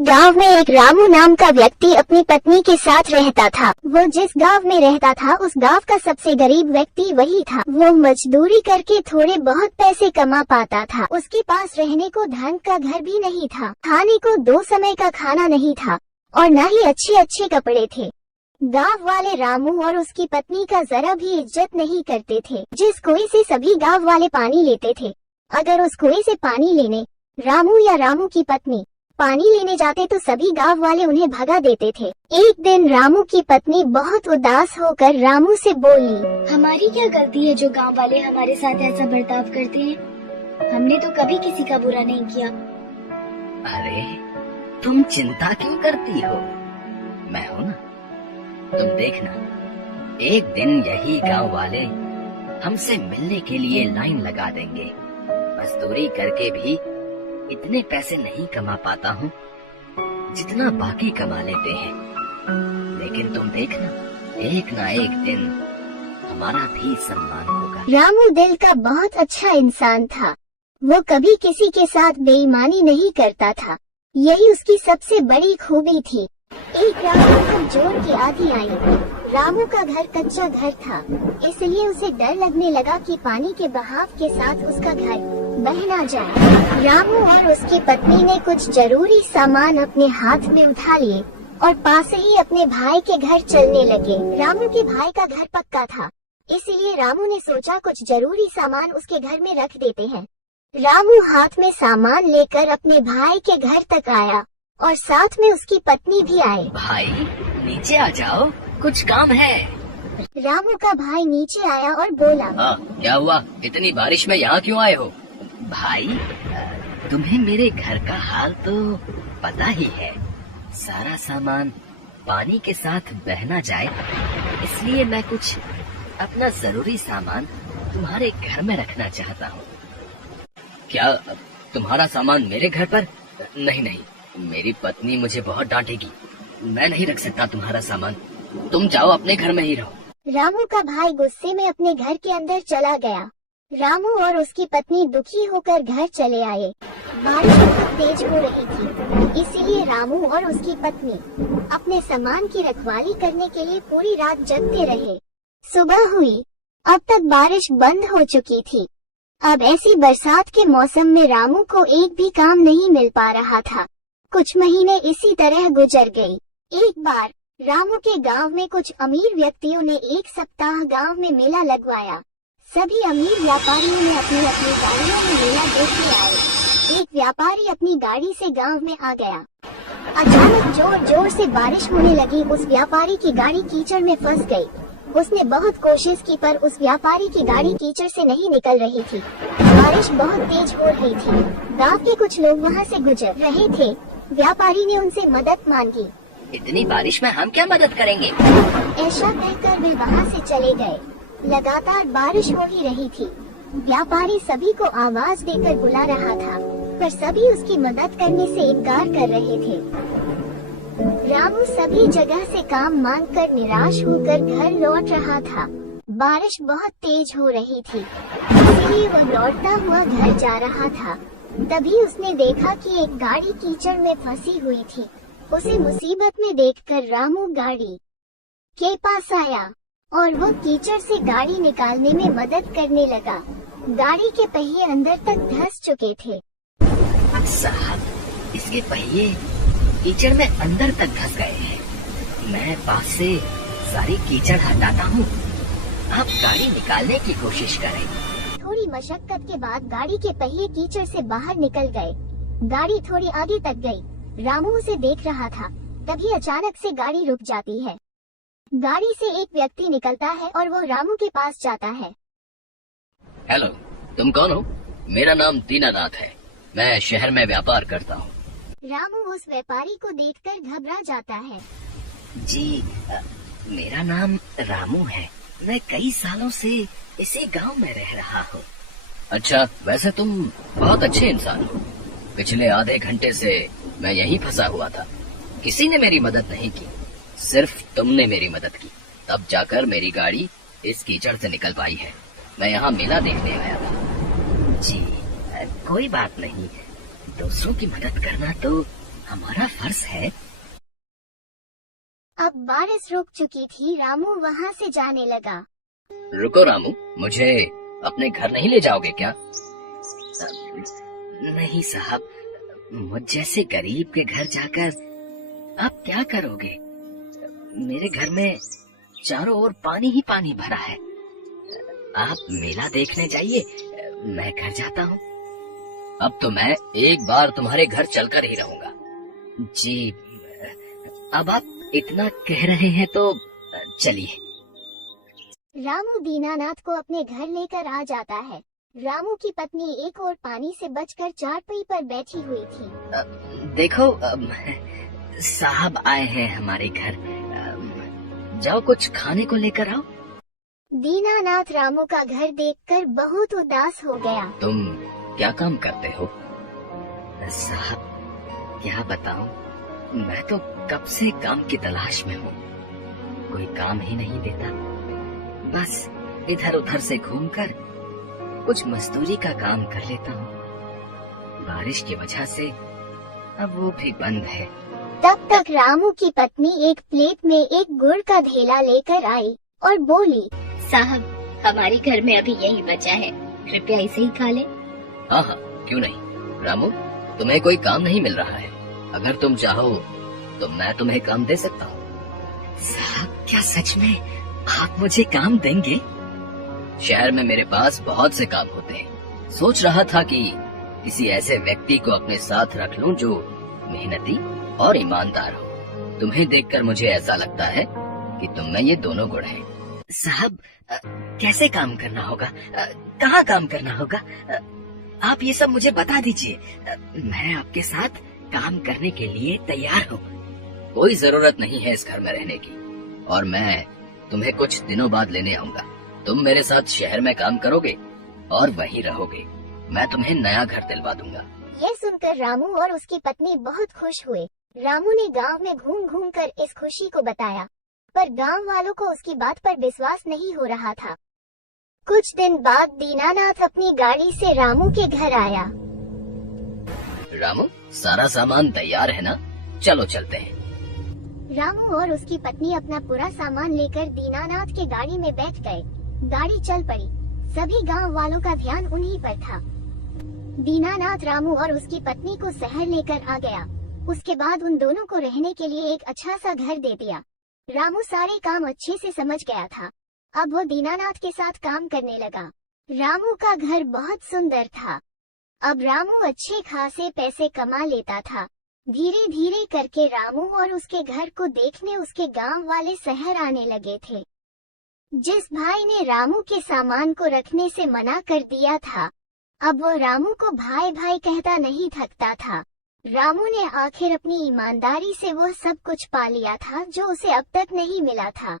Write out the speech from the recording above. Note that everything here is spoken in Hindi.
गांव में एक रामू नाम का व्यक्ति अपनी पत्नी के साथ रहता था। वो जिस गांव में रहता था उस गांव का सबसे गरीब व्यक्ति वही था। वो मजदूरी करके थोड़े बहुत पैसे कमा पाता था। उसके पास रहने को ढंग का घर भी नहीं था, खाने को 2 समय का खाना नहीं था और न ही अच्छे अच्छे कपड़े थे। गांव वाले रामू और उसकी पत्नी का जरा भी इज्जत नहीं करते थे। जिस कुएं से सभी गांव वाले पानी लेते थे, अगर उस कुएं से पानी लेने रामू या रामू की पत्नी पानी लेने जाते तो सभी गांव वाले उन्हें भगा देते थे। एक दिन रामू की पत्नी बहुत उदास होकर रामू से बोली, हमारी क्या गलती है जो गांव वाले हमारे साथ ऐसा बर्ताव करते हैं? हमने तो कभी किसी का बुरा नहीं किया। अरे तुम चिंता क्यों करती हो, मैं हूँ ना। तुम देखना, एक दिन यही गांव वाले हमसे मिलने के लिए लाइन लगा देंगे। मजदूरी करके भी इतने पैसे नहीं कमा पाता हूँ जितना बाकी कमा लेते हैं, लेकिन तुम देखना, एक ना एक दिन हमारा भी सम्मान होगा। रामू दिल का बहुत अच्छा इंसान था। वो कभी किसी के साथ बेईमानी नहीं करता था, यही उसकी सबसे बड़ी खूबी थी। एक रात को जोर की आंधी आई। रामू का घर कच्चा घर था, इसलिए उसे डर लगने लगा कि पानी के बहाव के साथ उसका घर बह ना जाए। रामू और उसकी पत्नी ने कुछ जरूरी सामान अपने हाथ में उठा लिए और पास ही अपने भाई के घर चलने लगे। रामू के भाई का घर पक्का था, इसीलिए रामू ने सोचा कुछ जरूरी सामान उसके घर में रख देते हैं। रामू हाथ में सामान लेकर अपने भाई के घर तक आया और साथ में उसकी पत्नी भी आए। भाई नीचे आ जाओ, कुछ काम है। रामू का भाई नीचे आया और बोला, क्या हुआ, इतनी बारिश में यहाँ क्यों आए हो? भाई तुम्हें मेरे घर का हाल तो पता ही है, सारा सामान पानी के साथ बह ना जाए, इसलिए मैं कुछ अपना जरूरी सामान तुम्हारे घर में रखना चाहता हूँ। क्या तुम्हारा सामान मेरे घर पर? नहीं नहीं, मेरी पत्नी मुझे बहुत डांटेगी, मैं नहीं रख सकता तुम्हारा सामान, तुम जाओ अपने घर में ही रहो। रामू का भाई गुस्से में अपने घर के अंदर चला गया। रामू और उसकी पत्नी दुखी होकर घर चले आए। बारिश बहुत तेज हो रही थी, इसीलिए रामू और उसकी पत्नी अपने सामान की रखवाली करने के लिए पूरी रात जगते रहे। सुबह हुई, अब तक बारिश बंद हो चुकी थी। अब ऐसी बरसात के मौसम में रामू को एक भी काम नहीं मिल पा रहा था। कुछ महीने इसी तरह गुजर गई। एक बार रामू के गांव में कुछ अमीर व्यक्तियों ने एक सप्ताह गांव में मेला लगवाया। सभी अमीर व्यापारियों ने अपनी अपनी गाड़ियों में मेला देखने आए। एक व्यापारी अपनी गाड़ी से गांव में आ गया। अचानक जोर जोर से बारिश होने लगी। उस व्यापारी की गाड़ी कीचड़ में फंस गई। उसने बहुत कोशिश की पर उस व्यापारी की गाड़ी कीचड़ से नहीं निकल रही थी। बारिश बहुत तेज हो रही थी। गांव के कुछ लोग वहां से गुजर रहे थे। व्यापारी ने उनसे मदद मांगी। इतनी बारिश में हम क्या मदद करेंगे? ऐसा कहकर वे वहां से चले गए। लगातार बारिश हो ही रही थी। व्यापारी सभी को आवाज देकर बुला रहा था, पर सभी उसकी मदद करने से इनकार कर रहे थे। रामू सभी जगह से काम मांगकर निराश होकर घर लौट रहा था। बारिश बहुत तेज हो रही थी, इसलिए वह लौटता हुआ घर जा रहा था। तभी उसने देखा कि एक गाड़ी कीचड़ में फंसी हुई थी। उसे मुसीबत में देखकर रामू गाड़ी के पास आया और वो कीचड़ से गाड़ी निकालने में मदद करने लगा। गाड़ी के पहिए अंदर तक धंस चुके थे। साहब, इसके पहिए कीचड़ में अंदर तक धंस गए हैं। मैं पास से सारी कीचड़ हटाता हूँ, आप गाड़ी निकालने की कोशिश करें। थोड़ी मशक्कत के बाद गाड़ी के पहिए कीचड़ से बाहर निकल गए। गाड़ी थोड़ी आगे तक गई। रामू उसे देख रहा था। तभी अचानक से गाड़ी रुक जाती है। गाड़ी से एक व्यक्ति निकलता है और वो रामू के पास जाता है। हेलो, तुम कौन हो? मेरा नाम दीनानाथ है, मैं शहर में व्यापार करता हूँ। रामू उस व्यापारी को देखकर घबरा जाता है। जी, मेरा नाम रामू है, मैं कई सालों से इसी गांव में रह रहा हूँ। अच्छा, वैसे तुम बहुत अच्छे इंसान हो। पिछले आधे घंटे से मैं यहीं फंसा हुआ था, किसी ने मेरी मदद नहीं की, सिर्फ तुमने मेरी मदद की, तब जाकर मेरी गाड़ी इस कीचड़ से निकल पाई है। मैं यहाँ मेला देखने आया था। जी, कोई बात नहीं, दूसरों की मदद करना तो हमारा फर्ज है। अब बारिश रुक चुकी थी। रामू वहाँ से जाने लगा। रुको रामू, मुझे अपने घर नहीं ले जाओगे क्या? नहीं साहब, मुझ जैसे गरीब के घर जाकर आप क्या करोगे? मेरे घर में चारों ओर पानी ही पानी भरा है। आप मेला देखने जाइए, मैं घर जाता हूँ। अब तो मैं एक बार तुम्हारे घर चलकर ही रहूंगा। जी, अब आप इतना कह रहे हैं तो चलिए। रामू दीनानाथ को अपने घर लेकर आ जाता है। रामू की पत्नी एक और पानी से बचकर चारपाई पर बैठी हुई थी। देखो, साहब आए हैं हमारे घर, जाओ कुछ खाने को लेकर आओ। दीनानाथ रामू का घर देखकर बहुत उदास हो गया। तुम क्या काम करते हो? साहब, क्या बताऊं, मैं तो कब से काम की तलाश में हूँ। कोई काम ही नहीं देता। बस इधर उधर से घूमकर कुछ मजदूरी का काम कर लेता हूँ। बारिश की वजह से अब वो भी बंद है। तब तक रामू की पत्नी एक प्लेट में एक गुड़ का ढेला लेकर आई और बोली, साहब, हमारे घर में अभी यही बचा है, कृपया इसे ही खा ले। हाँ हाँ, क्यों नहीं। रामू, तुम्हें कोई काम नहीं मिल रहा है? अगर तुम चाहो तो मैं तुम्हें काम दे सकता हूँ। साहब, क्या सच में आप मुझे काम देंगे? शहर में मेरे पास बहुत से काम होते हैं। सोच रहा था कि किसी ऐसे व्यक्ति को अपने साथ रख लूं जो मेहनती और ईमानदार हो। तुम्हें देखकर मुझे ऐसा लगता है कि तुम में ये दोनों गुण हैं। साहब, कैसे काम करना होगा? कहाँ काम करना होगा? आप ये सब मुझे बता दीजिए। मैं आपके साथ काम करने के लिए तैयार हूँ। कोई जरूरत नहीं है इस घर में रहने की, और मैं तुम्हें कुछ दिनों बाद लेने आऊंगा। तुम मेरे साथ शहर में काम करोगे और वहीं रहोगे। मैं तुम्हें नया घर दिलवा दूंगा। ये सुनकर रामू और उसकी पत्नी बहुत खुश हुए। रामू ने गांव में घूम घूम कर इस खुशी को बताया, पर गांव वालों को उसकी बात पर विश्वास नहीं हो रहा था। कुछ दिन बाद दीनानाथ अपनी गाड़ी से रामू के घर आया। रामू, सारा सामान तैयार है ना? चलो चलते हैं। रामू और उसकी पत्नी अपना पूरा सामान लेकर दीनानाथ के गाड़ी में बैठ गए। गाड़ी चल पड़ी। सभी गांव वालों का ध्यान उन्हीं पर था। दीनानाथ रामू और उसकी पत्नी को शहर लेकर आ गया। उसके बाद उन दोनों को रहने के लिए एक अच्छा सा घर दे दिया। रामू सारे काम अच्छे से समझ गया था। अब वो दीनानाथ के साथ काम करने लगा। रामू का घर बहुत सुंदर था। अब रामू अच्छे खासे पैसे कमा लेता था। धीरे धीरे करके रामू और उसके घर को देखने उसके गांव वाले शहर आने लगे थे। जिस भाई ने रामू के सामान को रखने से मना कर दिया था, अब वो रामू को भाई भाई कहता नहीं थकता था। रामू ने आखिर अपनी ईमानदारी से वो सब कुछ पा लिया था जो उसे अब तक नहीं मिला था।